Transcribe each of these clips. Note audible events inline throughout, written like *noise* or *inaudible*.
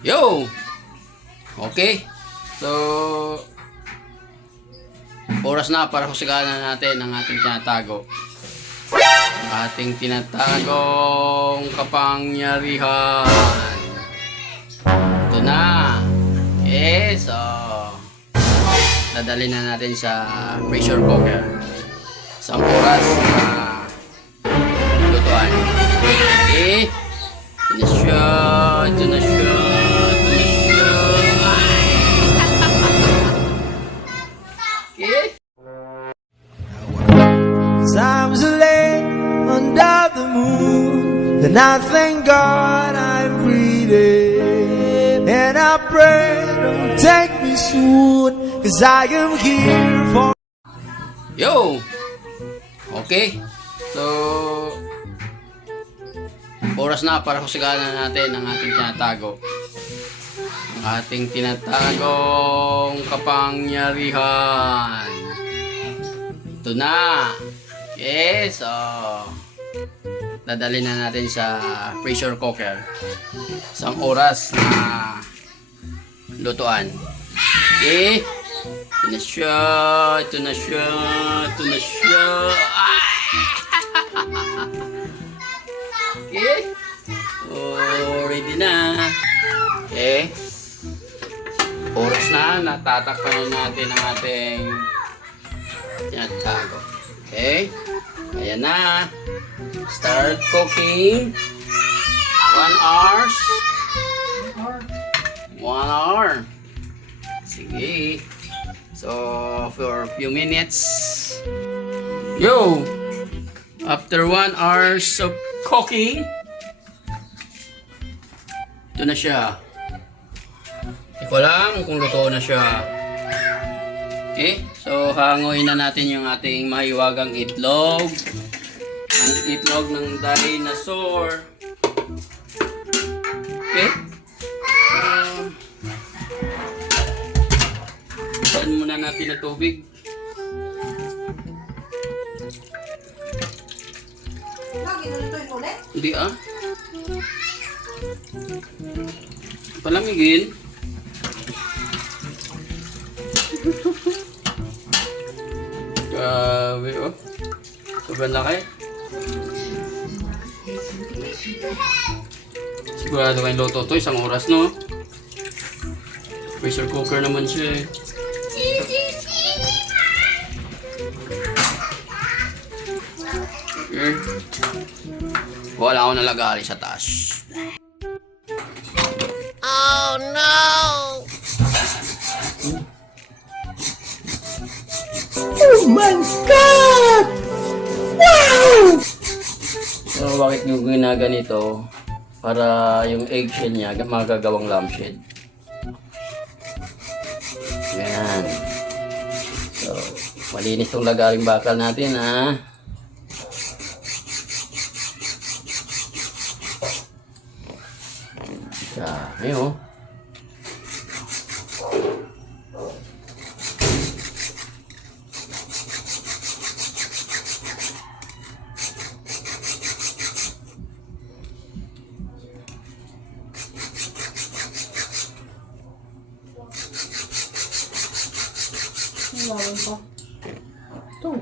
Yo! Okay. So, oras na para husiganan natin ang ating tinatago. Ang ating tinatagong kapangyarihan. Ito na. Okay, so, dadali na natin sa pressure cooker. Isang oras na lutuan. Okay. Ito na siya. Ito na siya. And I thank God I'm breathing. And I pray, don't take me soon, cause I am here for. Yo! Okay. So, oras na para husiganan natin ang ating tinatago. Ang ating tinatagong kapangyarihan. Ito na. Okay, so, dadali na natin sa pressure cooker. Isang oras na lutuan. Okay. Ito na siya, ito na siya, ito na siya. Ay! *laughs* okay. Oh, ready na. Okay. Oras na, natatakpan na natin ang ating tinatago. Okay. Ayan na. Start cooking. One hours. One hour. Sige. So, for a few minutes. Yo! After one hours of cooking, ito na siya. Hindi ko alam kung luto na siya. Okay, so hanguin na natin yung ating mahiwagang itlog. Ang itlog ng dinosaur. Okay? Um, Saan muna natin na tubig? Hindi ah. Palamigin. Grabe oh. Sobrang laki. Sigurado kayong loto to, isang oras no? Pressure cooker naman siya eh. Okay. Wala akong nalagari sa taas. So, bakit nyo ginaganito? Para yung eggshell niya, magagawang lampshade. Yan. So, malinis tong lagaring bakal natin, ha? Dami, oh. Ito.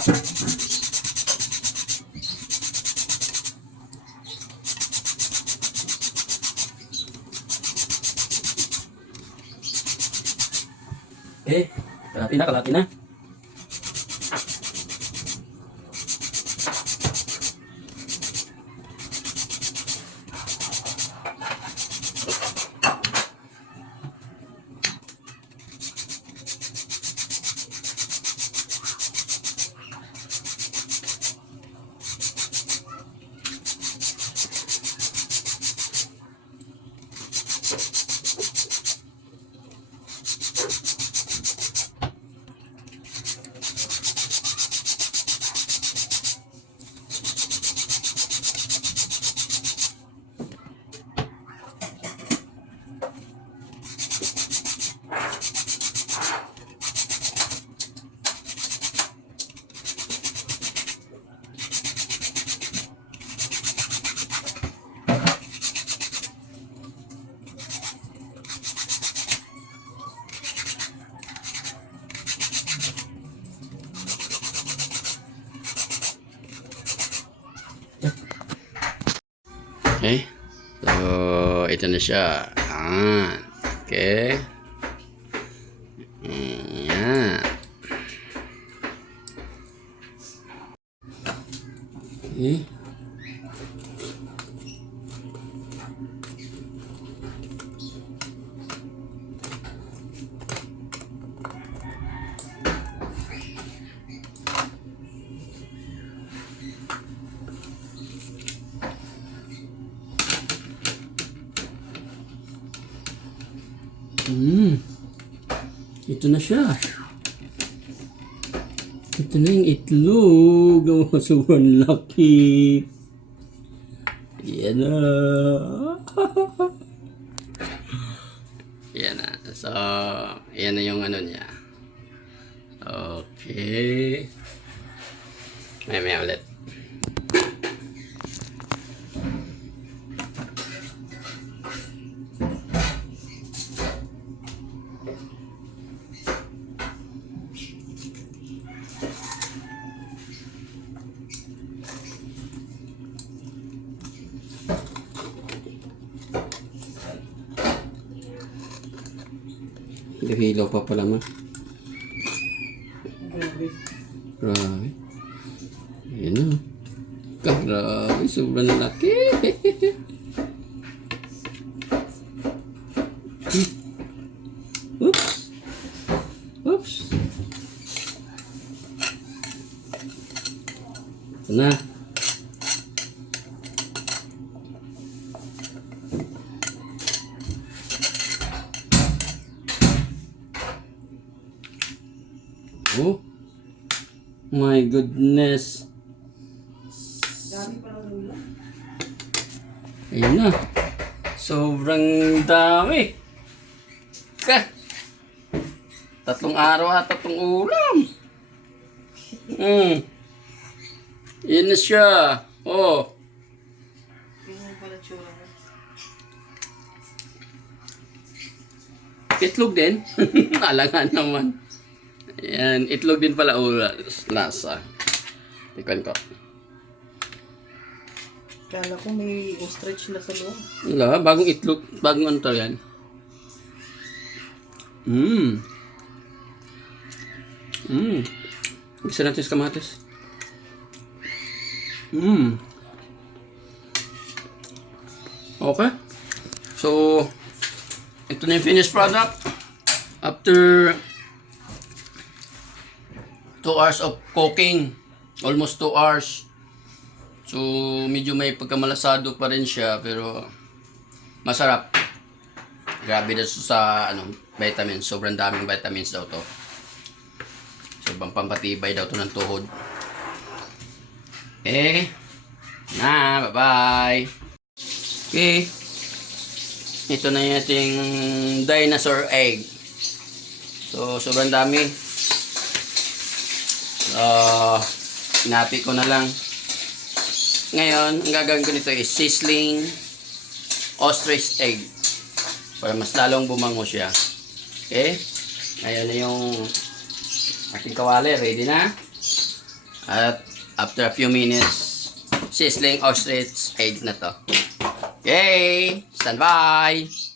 Eh, okay, kalati na, kalati na. Okay. So, ito na siya. Yan. Okay. Hmm. Ito na siya. Ito na yung itlog. *laughs* Oh, sobrang laki. Yan na. *laughs* yan na. So, yan na yung ano niya. Okay. May may ulit. Hilaw pa pala ma. Grabe. Yan na. Grabe, sobrang laki. *laughs* Oops. Oops. Ito na. Oh. My goodness. Ayun na. Sobrang dami. Ka. Tatlong araw at tatlong ulam. Hmm. Yan na siya. Oh. Itlog din. *laughs* Alangan naman. Ayan, itlog din pala o lasa. Tikman ko. Kala ko may ostrich na sa loob. Wala, bagong itlog, bagong ano to yan. Mmm. Mmm. Isa natin sa kamatis. Mmm. Okay. So, ito na yung finished product. After 2 hours of cooking. Almost 2 hours. So, medyo may pagkamalasado pa rin siya, pero masarap. Grabe na sa ano, vitamins. Sobrang daming vitamins daw to. Sobrang pampatibay daw to ng tuhod. Eh, na, bye-bye. Okay. Ito na yung ating dinosaur egg. So, sobrang dami. Uh, inapi ko na lang. Ngayon, ang gagawin ko nito is sizzling ostrich egg. Para mas lalong bumango siya. Okay? Ayan na yung aking kawali. Ready na? At after a few minutes, sizzling ostrich egg na to. Okay! Stand by!